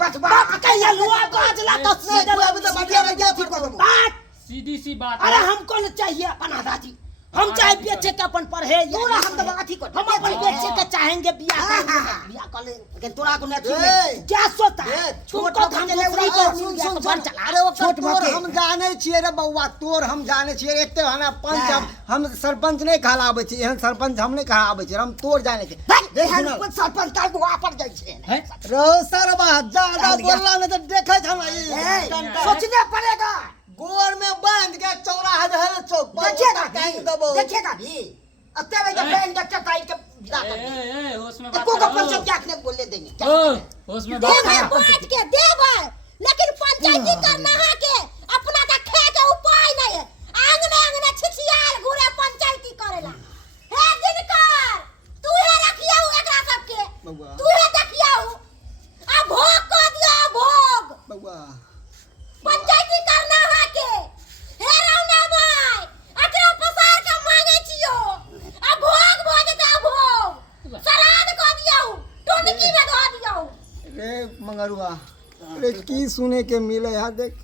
बस बात कहिए लुआ बाजला तो बात सीधी सी बात अरे है। हमको न चाहिए अपन आजादी हम चाहे बेचे के अपन पढ़े तोरा हम तो बात ही कर हम अपन बेचे के चाहेंगे बियाह बिया कर ले लेकिन तोरा को नहीं क्या सोचता है छोट तुमको हम दूसरी को मिल गया तो बन चला अरे ओकर छोट तोर मत हम जाने छियै रे बउआ तोर हम जाने छियै एते हना पंच हम सरपंच नहीं कहलाबै छी एहन सरपंच हम नहीं कहलाबै छी हम तोर जाने छी देहन को सरपंच का दुआ पर जाय छे रो सरबा ज्यादा बोलला न त देखे छ ना सोचने पड़ेगा गोर में बांध के चौराहा है चौक पर देखिएगा टांग दबो देखिएगा भी अत्ते में जब बहन के चटाई के गिरा ए, कर होश में को बात को करो। पर से क्या ने बोले देंगे ओ, होश में बात देबै करो। बांट के देबै लेकिन पंचायती करना है के अपना का खे के उपाय नहीं है आंगने आंगने छिछियाल घुरे पंचायती करेला हे दिनकर तू हे रखिया एकरा सब के बउआ तू हे देखिया आ भोग को दिया भोग बउआ पंचायती करना है के हे रौना माय एकरा पसार के मांगे छियो आ भोग भोजता भोग श्राद्ध को दियो टुनकी में धो दियो रे मंगरुआ रे की सुने के मिले है देख